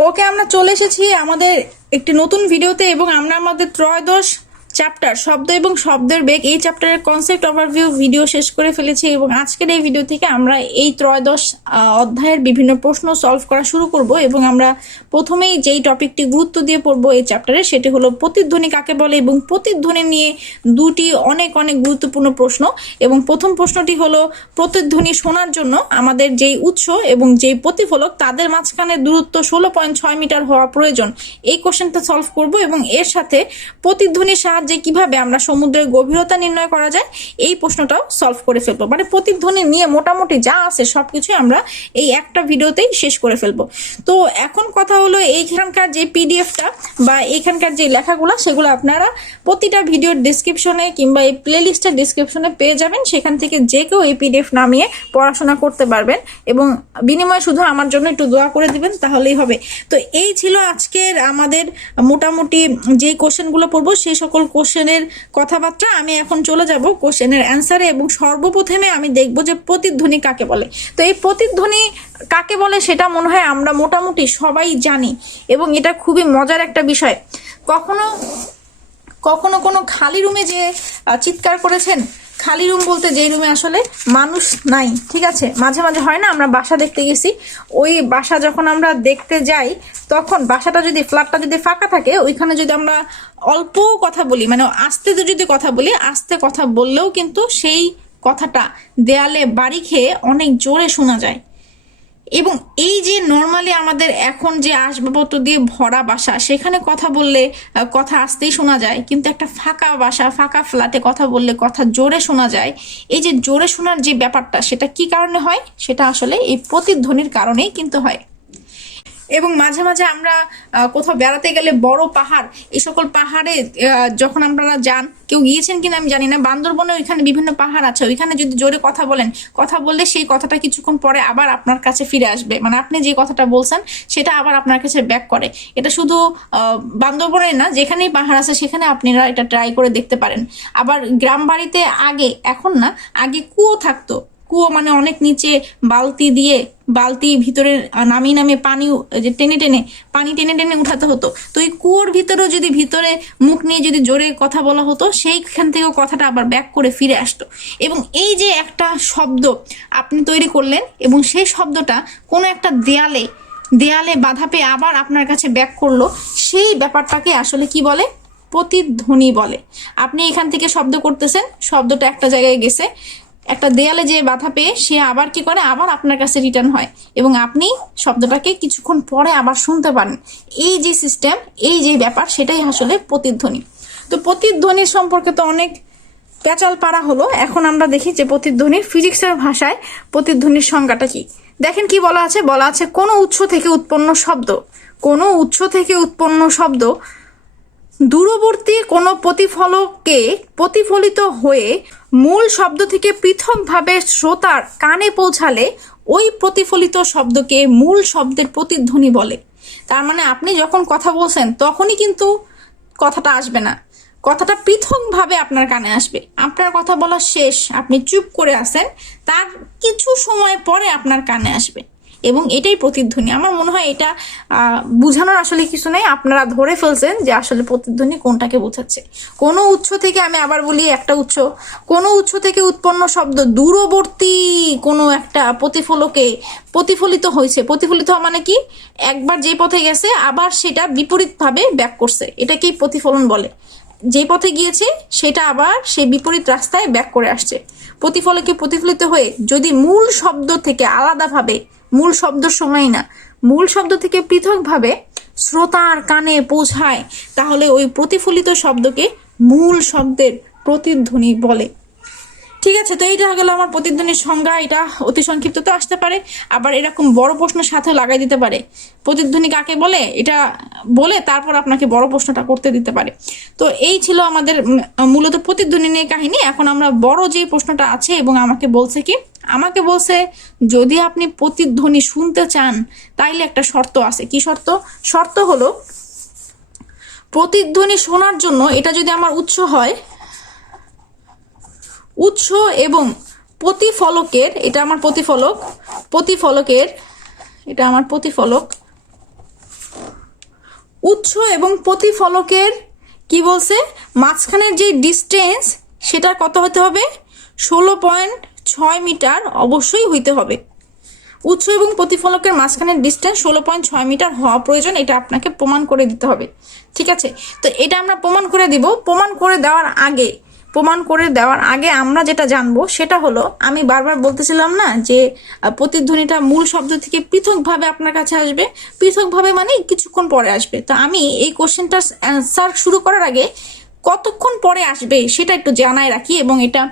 ওকে, আমরা চলে এসেছি আমাদের একটি নতুন ভিডিওতে এবং আমরা আমাদের ত্রয়োদশ চ্যাপ্টার শব্দ এবং শব্দের বেগ এই চ্যাপ্টারের কনসেপ্ট ওভারভিউ ভিডিও শেষ করে ফেলেছি এবং আজকের এই ভিডিও থেকে আমরা এই ত্রয়োদশ অধ্যায়ের বিভিন্ন প্রশ্ন সলভ করা শুরু করব এবং আমরা প্রথমেই যেই টপিকটি গুরুত্ব দিয়ে পড়বো এই চ্যাপ্টারে সেটি হলো প্রতিধ্বনি কাকে বলে এবং প্রতিধ্বনি নিয়ে দুটি অনেক গুরুত্বপূর্ণ প্রশ্ন। এবং প্রথম প্রশ্নটি হলো প্রতিধ্বনি শোনার জন্য আমাদের যেই উৎস এবং যেই প্রতিফলক তাদের মাঝখানে দূরত্ব 16.6 মিটার হওয়া প্রয়োজন। এই কোশ্চেনটা সলভ করব এবং এর সাথে প্রতিধ্বনির যে কিভাবে আমরা সমুদ্রের গভীরতা নির্ণয় করা যায় এই প্রশ্নটাও সলভ করে ফেলবো। মানে প্রতিধ্বনি নিয়ে মোটামুটি যা আছে সবকিছু আমরা এই একটা ভিডিওতেই শেষ করে ফেলবো। তো এখন কথা হলো এইখানকার যে পিডিএফটা বা এইখানকার যে লেখাগুলো সেগুলো আপনারা প্রতিটা ভিডিওর ডিসক্রিপশনে কিংবা এই প্লেলিস্টের ডিসক্রিপশনে পেয়ে যাবেন। সেখান থেকে যে কেউ এই পিডিএফ নামিয়ে পড়াশোনা করতে পারবেন এবং বিনিময়ে শুধু আমার জন্য একটু দোয়া করে দিবেন তাহলেই হবে। তো এই ছিল আজকের আমাদের মোটামুটি যেই কোশ্চেনগুলো পড়বো সেই সকল কোশ্চেনের কথাবার্তা। আমি এখন চলে যাব কোশ্চেনের অ্যান্সারে এবং সর্বপ্রথমে আমি দেখব যে প্রতিধ্বনি কাকে বলে। তো এই প্রতিধ্বনি কাকে বলে সেটা মনে হয় আমরা মোটামুটি সবাই জানি এবং এটা খুবই মজার একটা বিষয়। কখনো কখনো কোনো খালি রুমে যে চিৎকার করেছেন, খালি রুম বলতে যেই রুমে আসলে মানুষ নাই, ঠিক আছে, মাঝে মাঝে হয় না আমরা বাসা দেখতে গেছি, ওই বাসা যখন আমরা দেখতে যাই তখন বাসাটা যদি ফ্ল্যাটটা যদি ফাঁকা থাকে ওইখানে যদি আমরা অল্প কথা বলি, মানে আস্তে যদি কথা বলি, আস্তে কথা বললেও কিন্তু সেই কথাটা দেয়ালে বাড়ি খেয়ে অনেক জোরে শোনা যায়। এবং এই যে নর্মালি আমাদের এখন যে আসবাবপত্র দিয়ে ভরা বাসা সেখানে কথা বললে কথা আসতেই শোনা যায়, কিন্তু একটা ফাঁকা বাসা ফাঁকা ফ্ল্যাটে কথা বললে কথা জোরে শোনা যায়। এই যে জোরে শোনার যে ব্যাপারটা সেটা কি কারণে হয়? সেটা আসলে এই প্রতিধ্বনির কারণেই কিন্তু হয়। এবং মাঝে মাঝে আমরা কোথাও বেড়াতে গেলে বড় পাহাড়, এই সকল পাহাড়ে যখন আপনারা যান, কেউ গিয়েছেন কিনা আমি জানি না, বান্দরবনে ওইখানে বিভিন্ন পাহাড় আছে, ওইখানে যদি জোরে কথা বলেন, কথা বললে সেই কথাটা কিছুক্ষণ পরে আবার আপনার কাছে ফিরে আসবে, মানে আপনি যে কথাটা বলছেন সেটা আবার আপনার কাছে ব্যাক করে। এটা শুধু বান্দরবনে না, যেখানেই পাহাড় আছে সেখানে আপনারা এটা ট্রাই করে দেখতে পারেন। আবার গ্রাম বাড়িতে আগে, এখন না, আগে কুয়ো থাকতো, কুয়ো মানে অনেক নিচে বালতি ভিতরে নামিয়ে পানি যে টেনে উঠাতে হতো। তো এই কুয়োর ভিতরেও যদি ভিতরে মুখ নিয়ে যদি জোরে কথা বলা হতো সেইখান থেকেও কথাটা আবার ব্যাক করে ফিরে আসতো। এবং এই যে একটা শব্দ আপনি তৈরি করলেন এবং সেই শব্দটা কোনো একটা দেয়ালে বাধা পেয়ে আবার আপনার কাছে ব্যাক করলো, সেই ব্যাপারটাকে আসলে কি বলে? প্রতিধ্বনি বলে। আপনি এখান থেকে শব্দ করতেছেন, শব্দটা একটা জায়গায় গেছে, একটা দেয়ালে যে বাধা পেয়ে সে আবার কি করে, আবার আপনার কাছে রিটার্ন হয় এবং আপনি শব্দটাকে কিছুক্ষণ পরে আবার শুনতে পারেন। এই যে সিস্টেম, এই যে ব্যাপার, সেটাই আসলে প্রতিধ্বনি। তো প্রতিধ্বনির সম্পর্কে তো অনেক পেঁচাল পাড়া হলো, এখন আমরা দেখি যে প্রতিধ্বনির ফিজিক্সের ভাষায় প্রতিধ্বনির সংজ্ঞাটা কি। দেখেন কি বলা আছে, কোনো উৎস থেকে উৎপন্ন শব্দ দূরবর্তী কোনো প্রতিফলকে প্রতিফলিত হয়ে মূল শব্দ থেকে পৃথকভাবে শ্রোতার কানে পৌঁছালে ওই প্রতিফলিত শব্দকে মূল শব্দের প্রতিধ্বনি বলে। তার মানে আপনি যখন কথা বলছেন তখনই কিন্তু কথাটা আসবে না, কথাটা পৃথকভাবে আপনার কানে আসবে। আপনার কথা বলা শেষ, আপনি চুপ করে আছেন, তার কিছু সময় পরে আপনার কানে আসবে এবং এটাই প্রতিধ্বনি। আমার মনে হয় এটা বোঝানোর আসলে কিছু নেই, আপনারা ধরে ফেলছেন যে আসলে প্রতিধ্বনি কোনটাকে বোঝাচ্ছে। কোনো উৎস থেকে, আমি আবার বলি, একটা উৎস, কোনো উৎস থেকে উৎপন্ন শব্দ দূরবর্তী কোনো একটা প্রতিফলকে প্রতিফলিত হয়েছে। প্রতিফলিত মানে কি? একবার যে পথে গেছে আবার সেটা বিপরীতভাবে ব্যাক করছে, এটাকেই প্রতিফলন বলে। যে পথে গিয়েছে সেটা আবার সেই বিপরীত রাস্তায় ব্যাক করে আসছে। প্রতিফলকে প্রতিফলিত হয়ে যদি মূল শব্দ থেকে আলাদাভাবে, মূল শব্দের সময় না, মূল শব্দ থেকে পৃথকভাবে শ্রোতার কানে পৌঁছায় তাহলে ওই প্রতিফলিত শব্দকে মূল শব্দের প্রতিধ্বনি বলে। ঠিক আছে, তো এইটা গেল আমার প্রতিধ্বনির সংজ্ঞা। এটা অতি সংক্ষিপ্ত তো আসতে পারে, আবার এরকম বড় প্রশ্নের সাথে লাগাই দিতে পারে প্রতিধ্বনি কাকে বলে, এটা বলে তারপর আপনাকে বড় প্রশ্নটা করতে দিতে পারে। তো এই ছিল আমাদের মূলত প্রতিধ্বনি নিয়ে কাহিনী। এখন আমরা বড় যে প্রশ্নটা আছে এবং আমাকে বলছে যদি আপনি প্রতিধ্বনি শুনতে চান তাইলে একটা শর্ত আছে। কি শর্ত? শর্ত হলো প্রতিধ্বনি শোনার জন্য এটা যদি আমার উৎস হয়, উৎস এবং প্রতিফলকের, এটা আমার প্রতিফলক, এটা আমার প্রতিফলক, উৎস এবং প্রতিফলকের কি বলছে, মাঝখানের যে ডিস্টেন্স সেটা কত হতে হবে, 16.6 মিটার অবশ্যই হইতে হবে। উৎস এবং প্রতিফলকের মাঝখানের ডিস্টেন্স 16.6 মিটার হওয়া প্রয়োজন, এটা আপনাকে প্রমাণ করে দিতে হবে। ঠিক আছে, তো এটা আমরা প্রমাণ করে দিব। প্রমাণ করে দেওয়ার আগে আমরা যেটা জানবো সেটা হলো, আমি বারবার বলতেছিলাম না যে প্রতিধ্বনিটা মূল শব্দ থেকে পৃথকভাবে আপনার কাছে আসবে, পৃথকভাবে মানে কিছুক্ষণ পরে আসবে। তো আমি এই কোশ্চেনটার অ্যান্সার শুরু করার আগে কতক্ষণ পরে আসবে সেটা একটু জানাই রাখি। এবং এটা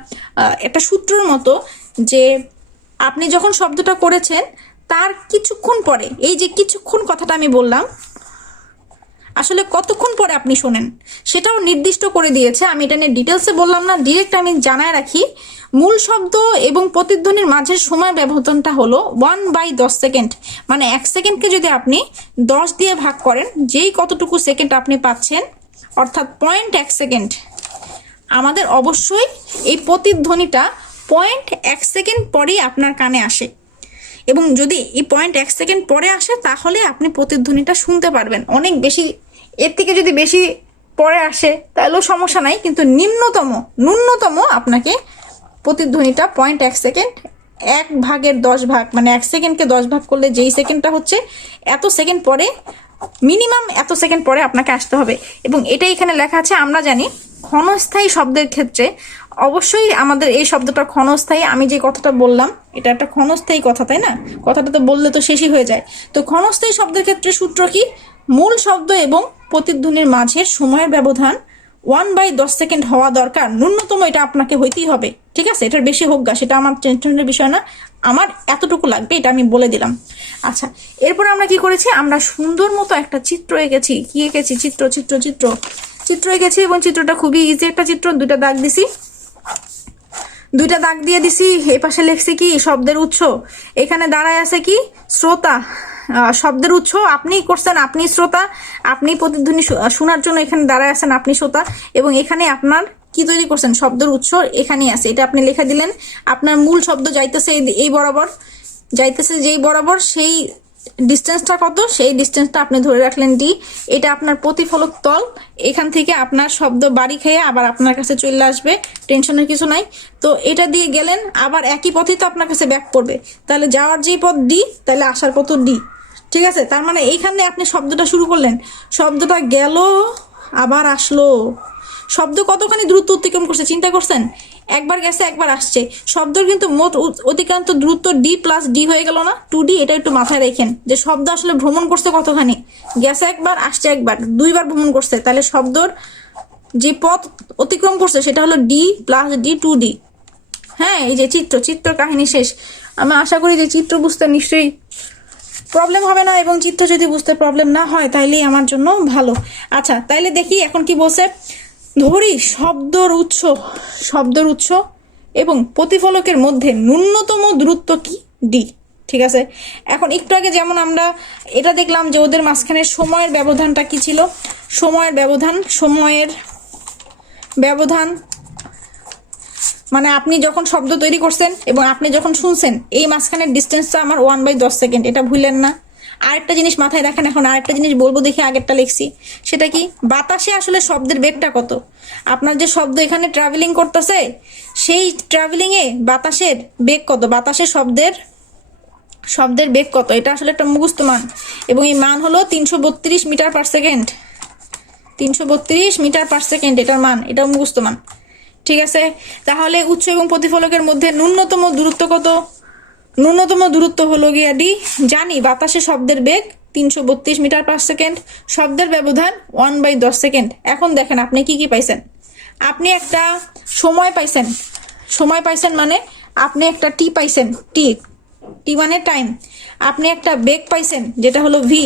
একটা সূত্রের মতো যে আপনি যখন শব্দটা করেছেন তার কিছুক্ষণ পরে, এই যে কিছুক্ষণ কথাটা আমি বললাম, আসলে কতক্ষণ পরে আপনি শোনেন সেটাও নির্দিষ্ট করে দিয়েছে। আমি এটা নিয়ে ডিটেলসে বললাম না, ডিরেক্ট আমি জানায় রাখি। মূল শব্দ এবং প্রতিধ্বনির মাঝের সময় ব্যবধানটা হলো 1/10 সেকেন্ড। মানে 1 সেকেন্ডকে যদি আপনি 10 দিয়ে ভাগ করেন, যেই কতটুকু সেকেন্ড আপনি পাচ্ছেন, অর্থাৎ 0.1 সেকেন্ড, আমাদের অবশ্যই এই প্রতিধ্বনিটা 0.1 সেকেন্ড পরেই আপনার কানে আসে। এবং যদি এই 0.1 সেকেন্ড পরে আসে তাহলে আপনি প্রতিধ্বনিটা শুনতে পারবেন। অনেক বেশি, এর থেকে যদি বেশি পরে আসে তাহলেও সমস্যা নাই, কিন্তু ন্যূনতম আপনাকে প্রতিধ্বনিটা 0.1 সেকেন্ড, 1/10 ভাগ, মানে 1 সেকেন্ডকে 10 ভাগ করলে যেই সেকেন্ডটা হচ্ছে, এত সেকেন্ড পরে, মিনিমাম এত সেকেন্ড পরে আপনাকে আসতে হবে। এবং এটা এখানে লেখা আছে। আমরা জানি ক্ষণস্থায়ী শব্দের ক্ষেত্রে অবশ্যই আমাদের এই শব্দটা ক্ষণস্থায়ী। আমি যে কথাটা বললাম এটা একটা ক্ষণস্থায়ী কথা, তাই না? কথাটা তো বললে তো শেষই হয়ে যায়। তো ক্ষণস্থায়ী শব্দের ক্ষেত্রে সূত্র কি, মূল শব্দ এবং প্রতিধ্বনির মাঝের সময়ের ব্যবধান 1/10 সেকেন্ড হওয়া দরকার, ন্যূনতম এটা আপনাকে হইতেই হবে। ঠিক আছে, এটার বেশি হোক গা সেটা আমার টেনশনের বিষয় না, আমার এতটুকু লাগবে, এটা আমি বলে দিলাম। আচ্ছা, এরপর আমরা কি করেছি, আমরা সুন্দর মতো একটা চিত্র এঁকেছি। কি এঁকেছি? চিত্র এঁকেছি এবং চিত্রটা খুবই ইজি একটা চিত্র। দুইটা দাগ দিয়ে দিছি। এই পাশে লিখছি কি, শব্দের উৎস। এখানে দাঁড়ায় আছে কি, শ্রোতা। শব্দের উৎস আপনি করছেন, আপনি শ্রোতা, আপনি প্রতিধ্বনি শোনার জন্য এখানে দাঁড়ায় আছেন, আপনি শ্রোতা। এবং এখানে আপনার কি তৈরি করছেন, শব্দের উৎস এখানেই আছে, এটা আপনি লিখে দিলেন। আপনার মূল শব্দ যাইতেছে এই বরাবর, যেই বরাবর, সেই ডিস্টেন্সটা কত, সেই ডিস্টেন্সটা আপনি ধরে রাখলেন ডি। এটা আপনার প্রতিফলক তল, এখান থেকে আপনার শব্দ বাড়ি খেয়ে আবার আপনার কাছে চলে আসবে, টেনশনের কিছু নাই। তো এটা দিয়ে গেলেন, আবার একই পথেই তো আপনার কাছে ব্যাক করবে, তাহলে যাওয়ার যেই পথ ডি, তাহলে আসার পথ ডি। ঠিক আছে, তার মানে এইখানে আপনি শব্দটা শুরু করলেন, শব্দটা গেল আবার আসলো। শব্দ কতখানি দূরত্ব অতিক্রম করছে চিন্তা করছেন? একবার গেছে একবার আসছে। শব্দের কিন্তু মোট অতিক্রান্ত দূরত্ব d+d হয়ে গেল না, 2d। এটা একটু মাথায় রাখেন যে শব্দ আসলে ভ্রমণ করছে কতখানি, গেছে একবার আসছে একবার, 2বার ভ্রমণ করছে, তাহলে শব্দর যে পথ অতিক্রম করছে সেটা হলো d+d 2d। হ্যাঁ, এই যে চিত্র কাহিনী শেষ। আমি আশা করি যে চিত্র বুঝতে নিশ্চয়ই প্রবলেম হবে না, এবং চিত্র যদি বুঝতে প্রবলেম না হয় তাইলেই আমার জন্য ভালো। আচ্ছা, তাইলে দেখি এখন কি বলছে। ধরি শব্দের উৎস এবং প্রতিফলকের মধ্যে ন্যূনতম দূরত্ব কি, ডি। ঠিক আছে, এখন একটু আগে যেমন আমরা এটা দেখলাম যে ওদের মাঝখানে সময়ের ব্যবধানটা কি ছিল, সময়ের ব্যবধান মানে আপনি যখন শব্দ তৈরি করছেন এবং আপনি যখন শুনছেন, এই মাঝখানের ডিস্টেন্সটা আমার 1/10 সেকেন্ড, এটা ভুলেন না। আরেকটা জিনিস মাথায় রাখেন, এখন আরেকটা জিনিস বলবো, দেখি আগেরটা লিখছি সেটা কি, বাতাসে আসলে শব্দের বেগটা কত। আপনার যে শব্দ এখানে ট্রাভেলিং করতেছে, সেই ট্রাভেলিং এ বাতাসের বেগ কত, বাতাসের শব্দের বেগ কত, এটা আসলে একটা মুখস্থ মান। এবং এই মান হলো 332 metre per second, 332 metre per second এটার মান, এটা মুখস্থ মান। ঠিক আছে, তাহলে উৎস এবং প্রতিফলকের মধ্যে ন্যূনতম দূরত্ব কত, ন্যূনতম দূরত্ব হলো গিয়া ডি। জানি বাতাসে শব্দের বেগ 332 মিটার পার সেকেন্ড, শব্দের ব্যবধান 1/10 সেকেন্ড। এখন দেখেন আপনি কি পাইছেন, আপনি একটা সময় পাইছেন, মানে আপনি একটা টি পাইছেন, টি মানে টাইম। আপনি একটা বেগ পাইছেন যেটা হলো ভি,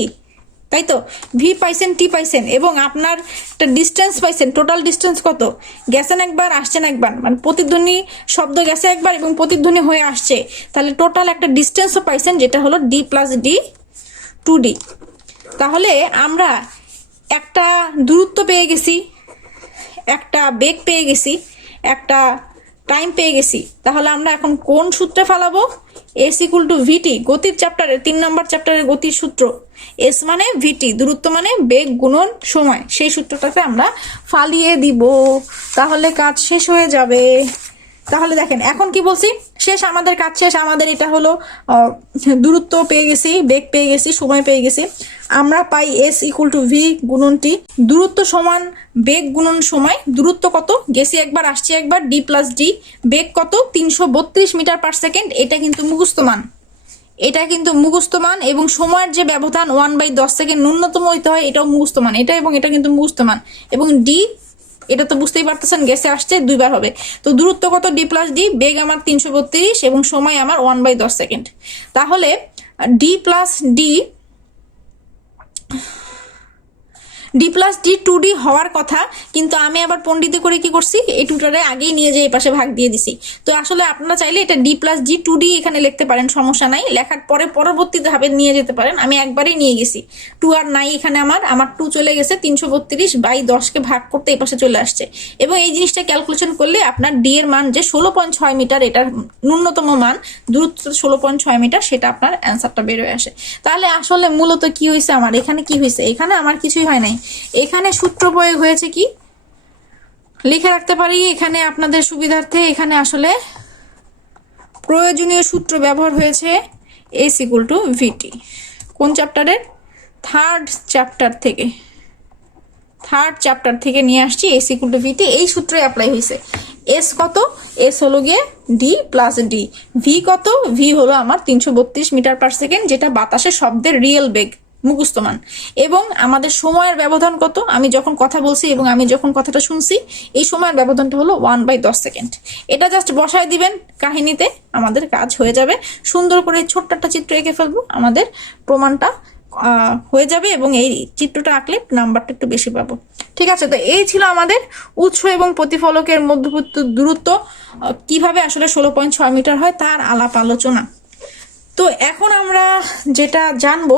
তাই তো, ভি পাইছেন, টি পাইছেন, এবং আপনার একটা ডিস্টেন্স পাইছেন। টোটাল ডিস্টেন্স কত, গেছেন একবার আসছেন একবার, মানে প্রতিধ্বনি শব্দ গেছে একবার এবং প্রতিধ্বনি হয়ে আসছে, তাহলে টোটাল একটা ডিস্টেন্সও পাইছেন যেটা হলো d+d 2d। তাহলে আমরা একটা দূরত্ব পেয়ে গেছি, একটা বেগ পেয়ে গেছি, একটা টাইম পেয়ে গেছি, তাহলে আমরা এখন কোন সূত্রে ফালাবো? এস ইকুয়াল টু ভিটি, গতির চ্যাপ্টারের 3 নম্বর চ্যাপ্টারের গতির সূত্র। এস মানে ভিটি, দূরত্ব মানে বেগ গুণন সময়, সেই সূত্রটাতে আমরা ফালিয়ে দিব, তাহলে কাজ শেষ হয়ে যাবে। তাহলে দেখেন এখন কি বলছি, শেষ, আমাদের কাজ শেষ। আমাদের এটা হলো দূরত্ব পেয়ে গেছি, বেগ পেয়ে গেছি, সময় পেয়ে গেছি। আমরা পাই এস ইকুয়াল টু ভি গুণন টি, দূরত্ব সমান বেগ গুণন সময়। দূরত্ব কত? গেছি একবার, আসছি একবার, ডি প্লাস ডি। বেগ কত? 332 মিটার পার সেকেন্ড। এটা কিন্তু মুখস্থ মান, এটা কিন্তু মুখস্থ মান। এবং সময়ের যে ব্যবধান 1/10 সেকেন্ড ন্যূনতম হইতে হয়, এটাও মুখস্থ মান। এটা এবং এটা কিন্তু মুখস্থ মান। এবং ডি, এটা তো বুঝতেই পারতেছেন, গেছে আসছে 2 বার হবে। তো দূরত্ব কত? D plus D. বেগ আমার 332 এবং সময় আমার 1/10 সেকেন্ড। তাহলে D plus D, D plus D 2D হওয়ার কথা, কিন্তু আমি আবার পণ্ডিতি করে কি করছি, এই টুটারে আগেই নিয়ে যেয়ে এই পাশে ভাগ দিয়ে দিছি। তো আসলে আপনারা চাইলে এটা ডি প্লাস জি 2D এখানে লিখতে পারেন, সমস্যা নাই। লেখার পরে পরবর্তীতে ভাবে নিয়ে যেতে পারেন। আমি একবারেই নিয়ে গেছি, 2 আর নাই এখানে, আমার 2 চলে গেছে, 332/10কে ভাগ করতে এই পাশে চলে আসছে। এবং এই জিনিসটা ক্যালকুলেশন করলে আপনার ডি এর মান যে 16.6 মিটার, এটার ন্যূনতম মান, দূরত্ব 16.6 মিটার, সেটা আপনার অ্যান্সারটা বের হয়ে আসে। তাহলে আসলে মূলত কি হয়েছে আমার এখানে, কি হয়েছে এখানে? আমার কিছুই হয় নাই। এখানে সূত্র প্রয়োগ হয়েছে, কি লিখে রাখতে পারি এখানে আপনাদের সুবিধার্থে। এখানে আসলে প্রয়োজনীয় সূত্র ব্যবহার হয়েছে, এস ইকুয়াল টু ভিটি। কোন চ্যাপ্টারের? থার্ড চ্যাপ্টার থেকে নিয়ে আসছি, এস ইকুয়াল টু ভিটি। এই সূত্রে অ্যাপ্লাই হয়েছে। এস কত? এস হলো গিয়ে ডি প্লাস ডি। ভি কত? ভি হলো আমার 332 মিটার পার সেকেন্ড, যেটা বাতাসে শব্দের রিয়েল বেগ, মুখস্থ মান। এবং আমাদের সময়ের ব্যবধান কত? আমি যখন কথা বলছি এবং আমি যখন কথাটা শুনছি, এই সময়ের ব্যবধানটা হলো 1/10 সেকেন্ড। এটা জাস্ট বসায় দিবেন কাহিনীতে, আমাদের কাজ হয়ে যাবে। সুন্দর করে ছোট্ট একটা চিত্র এঁকে ফেলবো, আমাদের প্রমাণটা হয়ে যাবে। এবং এই চিত্রটা আঁকলে নাম্বারটা একটু বেশি পাবো। ঠিক আছে, তো এই ছিল আমাদের উৎস এবং প্রতিফলকের মধ্যবর্তী দূরত্ব কিভাবে আসলে 16.6 মিটার হয় তার আলাপ আলোচনা। তো এখন আমরা যেটা জানবো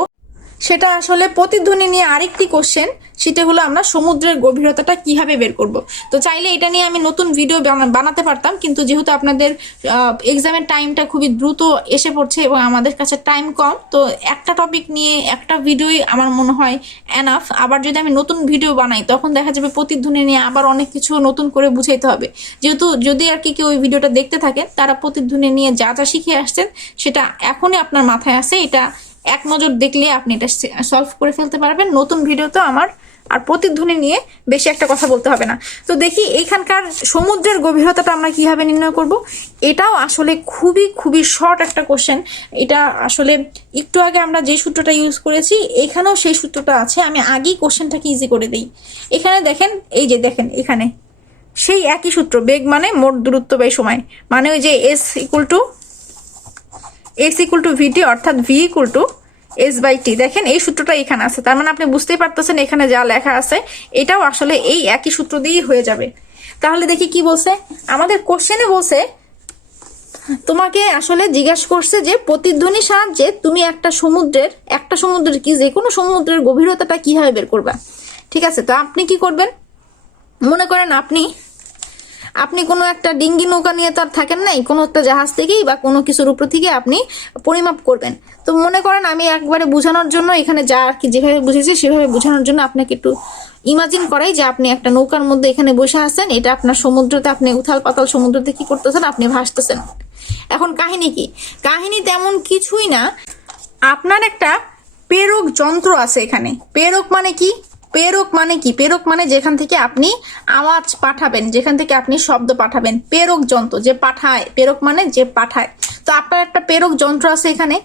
সেটা আসলে প্রতিধ্বনি নিয়ে আরেকটি কোশ্চেন, সেটা হলো আমরা সমুদ্রের গভীরতাটা কিভাবে বের করব। তো চাইলে এটা নিয়ে আমি নতুন ভিডিও বানাতে পারতাম, কিন্তু যেহেতু আপনাদের এক্সামের টাইমটা খুবই দ্রুত এসে পড়ছে এবং আমাদের কাছে টাইম কম, তো একটা টপিক নিয়ে একটা ভিডিওই আমার মনে হয় এনাফ। আবার যদি আমি নতুন ভিডিও বানাই, তখন দেখা যাবে প্রতিধ্বনি নিয়ে আবার অনেক কিছু নতুন করে বুঝাইতে হবে। যেহেতু যদি আর কি কেউ ওই ভিডিওটা দেখতে থাকেন, তারা প্রতিধ্বনি নিয়ে যা যা শিখে আসছেন সেটা এখনই আপনার মাথায় আছে। এটা এক নজর দেখলে আপনি এটা সলভ করে ফেলতে পারবেন। নতুন ভিডিওতে আমার আর প্রতিধ্বনি নিয়ে বেশি একটা কথা বলতে হবে না। তো দেখি এইখানকার সমুদ্রের গভীরতাটা আমরা কিভাবে নির্ণয় করব। এটাও আসলে খুবই খুবই শর্ট একটা কোশ্চেন। এটা আসলে একটু আগে আমরা যে সূত্রটা ইউজ করেছি, এখানেও সেই সূত্রটা আছে। আমি আগেই কোশ্চেনটাকে ইজি করে দিই। এখানে দেখেন, এই যে দেখেন এখানে সেই একই সূত্র, বেগ মানে মোট দূরত্ব বাই সময়, মানে ওই যে এস ইকুয়াল টু ভিটি, অর্থাৎ V equal to S by T. দেখেন এই সূত্রটা এখানে আছে, তার মানে আপনি বুঝতেই পারতেছেন এখানে যা লেখা আছে এটাও আসলে এই একই সূত্র দিয়েই হয়ে যাবে। তাহলে দেখি কি বলছে আমাদের কোশ্চেনে। বলছে তোমাকে আসলে জিজ্ঞাসা করছে যে প্রতিধ্বনির সাহায্যে তুমি একটা সমুদ্রের কি যে কোনো সমুদ্রের গভীরতাটা কিভাবে বের করবা। ঠিক আছে, তো আপনি কি করবেন? মনে করেন আপনি কোনো একটা ডিঙ্গি নৌকা নিয়ে তো আর থাকেন নাই, কোনো একটা জাহাজ থেকেই বা কোনো কিছুর উপর থেকে আপনি পরিমাপ করবেন। তো মনে করেন আমি একবারে বোঝানোর জন্য এখানে যা আর কি যেভাবে বুঝেছি সেভাবে বোঝানোর জন্য আপনাকে একটু ইমাজিন করাই যে আপনি একটা নৌকার মধ্যে এখানে বসে আছেন। এটা আপনার সমুদ্রতে, আপনি উথাল পাতাল সমুদ্রতে কি করতেছেন, আপনি ভাসতেছেন। এখন কাহিনী কি? কাহিনী তেমন কিছুই না, আপনার একটা প্রেরক যন্ত্র আছে এখানে। প্রেরক মানে কি? প্রেরক মানে যেখান থেকে আপনি আওয়াজ পাঠাবেন, যেখান থেকে আপনি শব্দ পাঠাবেন, প্রেরক যন্ত্র যে পাঠায়। প্রেরক মানে যে পাঠায়। তো আপনার একটা প্রেরক যন্ত্র আছে এখানে,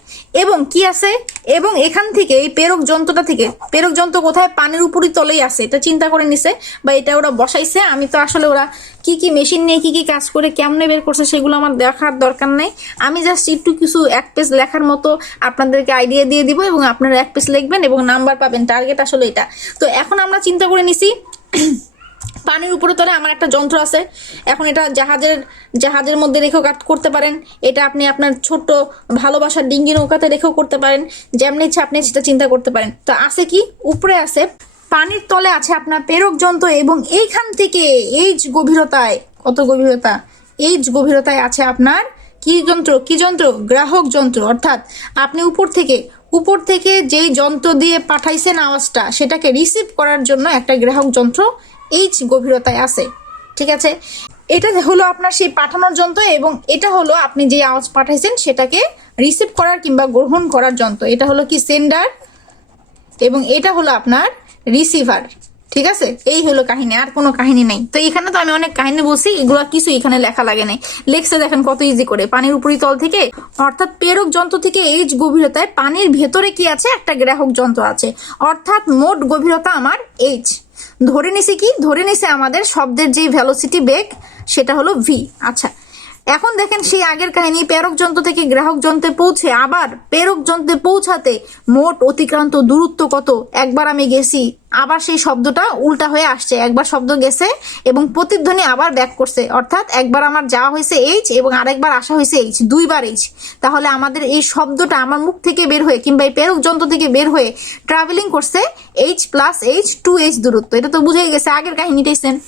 এবং কি আছে, এবং এখান থেকে এই প্রেরক যন্ত্রটা থেকে, প্রেরক যন্ত্র কোথায়? পানির উপরই তলেই আছে। এটা চিন্তা করে নিছে বা এটা ওরা বসাইছে। আমি তো আসলে ওরা কি কি মেশিন নিয়ে কি কি কাজ করে কেমনে বের করছে সেগুলো আমার দেখার দরকার নেই। আমি জাস্ট একটু কিছু এক পেজ লেখার মতো আপনাদেরকে আইডিয়া দিয়ে দিব এবং আপনারা এক পেজ লিখবেন এবং নাম্বার পাবেন। টার্গেট আসলে এটা। তো এখন আমরা চিন্তা করে নিছি পানির উপরে তলে আমার একটা যন্ত্র আছে। এখন এটা জাহাজের মধ্যে রেখেও কাজ করতে পারেন, এটা আপনি আপনার ছোট্ট ভালোবাসার ডিঙ্গি নৌকাতে রেখেও করতে পারেন, যেমনি ইচ্ছা আপনি সেটা চিন্তা করতে পারেন। তো আছে কি? উপরে আছে, পানির তলে আছে আপনার প্রেরক যন্ত্র, এবং এইখান থেকে এই গভীরতায়, কত গভীরতা, এইচ গভীরতায় আছে আপনার কি যন্ত্র গ্রাহক যন্ত্র। অর্থাৎ আপনি উপর থেকে যেই যন্ত্র দিয়ে পাঠাইছেন আওয়াজটা সেটাকে রিসিভ করার জন্য একটা গ্রাহক যন্ত্র এইচ গভীরতায় আছে। ঠিক আছে, এটা হলো আপনার সেই পাঠানোর যন্ত্র এবং এটা হলো আপনি যে আওয়াজ পাঠাইছেন সেটাকে রিসিভ করার কিংবা গ্রহণ করার যন্ত্র। এটা হলো কি সেন্ডার এবং এটা হলো আপনার রিসিভার। ঠিক আছে, এই হলো কাহিনী, আর কোনো কাহিনী নাই। তো এখানে তো আমি অনেক কাহিনী বলছি, এগুলো কিছু এখানে লেখা লাগে নাই, লেখছে দেখেন কত ইজি করে। পানির উপরিতল থেকে অর্থাৎ প্রেরক যন্ত্র থেকে এইচ গভীরতায় পানির ভেতরে কি আছে, একটা গ্রাহক যন্ত্র আছে। অর্থাৎ মোট গভীরতা আমার এইচ। ধরে নিছি আমাদের শব্দের যে ভেলোসিটি বেগ সেটা হলো ভি। আচ্ছা, এখন দেখেন সেই আগের কাহিনী, প্রেরক যন্ত্র থেকে গ্রাহক যন্ত্রে পৌঁছে আবার প্রেরক যন্ত্রে পৌঁছাতে মোট অতিক্রান্ত দূরত্ব কত। একবার আমি গেছি, আবার সেই শব্দটা উল্টা হয়ে আসছে, একবার শব্দ গেছে এবং প্রতিধ্বনি আবার ব্যাক করছে। অর্থাৎ একবার আমার যাওয়া হয়েছে এইচ এবং আরেকবার আসা হয়েছে এইচ, দুইবার এইচ। তাহলে আমাদের এই শব্দটা আমার মুখ থেকে বের হয়ে কিংবা এই প্রেরক যন্ত্র থেকে বের হয়ে ট্রাভেলিং করছে এইচ প্লাস এইচ 2h দূরত্ব। এটা তো বুঝেই গেছে, আগের কাহিনীটাই সেম।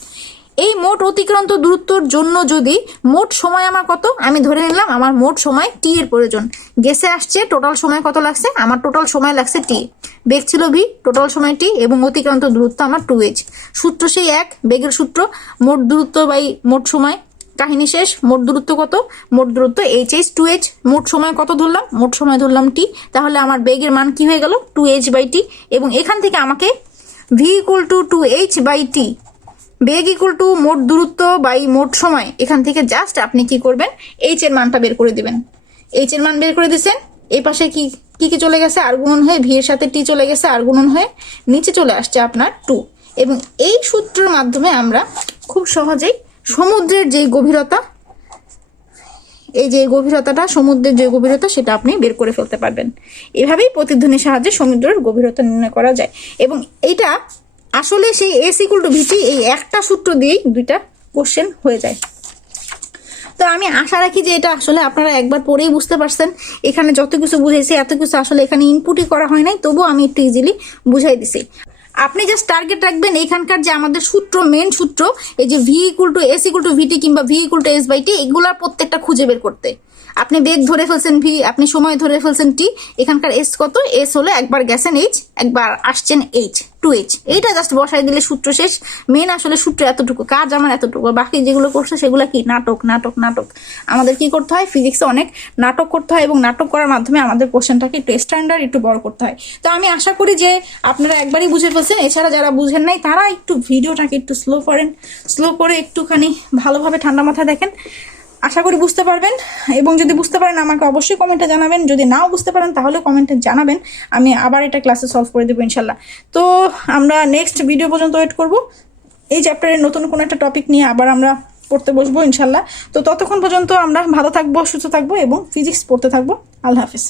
এই মোট অতিক্রান্ত দূরত্বর জন্য যদি মোট সময় আমার কত, আমি ধরে নিলাম আমার মোট সময় টি এর প্রয়োজন। গেছে আসছে, টোটাল সময় কত লাগছে, আমার টোটাল সময় লাগছে টি। বেগ ছিল ভি, টোটাল সময় টি এবং অতিক্রান্ত দূরত্ব আমার 2h। সূত্র সেই এক, বেগের সূত্র, মোট দূরত্ব বাই মোট সময়। কাহিনী শেষ। মোট দূরত্ব কত, মোট দূরত্ব এইচ 2h। মোট সময় কত ধরলাম, মোট সময় ধরলাম টি। তাহলে আমার বেগের মান কি হয়ে গেল, 2h বাই টি। এবং এখান থেকে আমাকে v equal to 2h by t, বেগ ইকুয়াল টু মোট দূরত্ব বাই মোট সময়। এখান থেকে জাস্ট আপনি কি করবেন, এইচ এর মানটা বের করে দিবেন। এইচ এর মান বের করে দিয়েছেন, এই পাশে কি কি চলে গেছে, আর গুণন হয়ে ভি এর সাথে টি চলে গেছে, আর গুণন হয়ে নিচে চলে আসছে আপনার 2। এবং এই সূত্রের মাধ্যমে আমরা খুব সহজেই সমুদ্রের যে গভীরতা, এই যে গভীরতাটা, সমুদ্রের যে গভীরতা সেটা আপনি বের করে ফেলতে পারবেন। এভাবেই প্রতিধ্বনির সাহায্যে সমুদ্রের গভীরতা নির্ণয় করা যায়। এবং এইটা আসলে সেই এস ইকুয়াল টু ভিটি, এই একটা সূত্র দিয়েই দুইটা কোশ্চেন হয়ে যায়। তো আমি আশা রাখি যে এটা আসলে আপনারা একবার পড়েই বুঝতে পারছেন। এখানে যত কিছু বুঝাইছি এত কিছু আসলে এখানে ইনপুটই করা হয় নাই, তবুও আমি একটু ইজিলি বুঝাই দিছি। আপনি জাস্ট টার্গেট রাখবেন এইখানকার যে আমাদের সূত্র, মেন সূত্র, এই যে V equal to S equal to VT কিংবা V equal to S by T, এগুলার প্রত্যেকটা খুঁজে বের করতে। আপনি বেগ ধরে ফেলছেন ভি, আপনি সময় ধরে ফেলছেন টি, এখানকার এস কত, এস হলো একবার গেছেন এইচ, একবার আসছেন এইচ 2h। এইটা জাস্ট বসাই দিলে সূত্র শেষ। মেন আসলে সূত্র এতটুকু, কাজ আমার এতটুকু। বাকি যেগুলো করছে সেগুলো কি, নাটক নাটক নাটক। আমাদের কি করতে হয়, ফিজিক্সে অনেক নাটক করতে হয় এবং নাটক করার মাধ্যমে আমাদের কোশ্চেনটাকে একটু স্ট্যান্ডার্ড, একটু বড় করতে হয়। তো আমি আশা করি যে আপনারা একবারই বুঝে ফেলছেন। এছাড়া যারা বুঝেন নাই তারা একটু ভিডিওটাকে একটু স্লো করেন, স্লো করে একটুখানি ভালোভাবে ঠান্ডা মাথায় দেখেন, আশা করি বুঝতে পারবেন। এবং যদি বুঝতে পারেন আমাকে অবশ্যই কমেন্টে জানাবেন, যদি নাও বুঝতে পারেন তাহলে কমেন্টে জানাবেন, আমি আবার এটা ক্লাসে সলভ করে দেবো ইনশাল্লাহ। তো আমরা নেক্সট ভিডিও পর্যন্ত ওয়েট করব। এই চ্যাপ্টারের নতুন কোনো একটা টপিক নিয়ে আবার আমরা পড়তে বসবো ইনশাল্লাহ। তো ততক্ষণ পর্যন্ত আমরা ভালো থাকবো, সুস্থ থাকবো এবং ফিজিক্স পড়তে থাকবো। আল্লাহ হাফিজ।